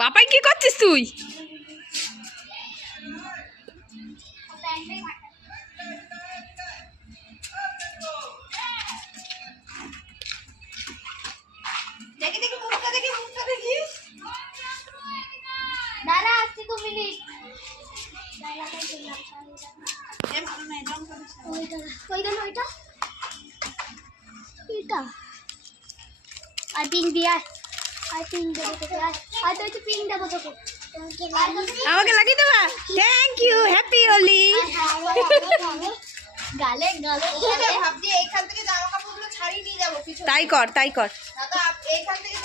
পাপাই কি করছিস তুই? দাঁড়া আসছি 2 মিনিট। আর পিঙ্ক দিয়া আর পিঙ্ক দেবো তোকে আর তো একটু পিঙ্ক দেবো তোকে আমাকে লাগিয়ে দেবা? Thank you, happy Holi. গালে গালে ভাবছি এইখান থেকে জামা কাপড়গুলো ছাড়িয়ে নিয়ে যাবো পিছনে। তাই কর, তাই কর। দাদা এইখান থেকে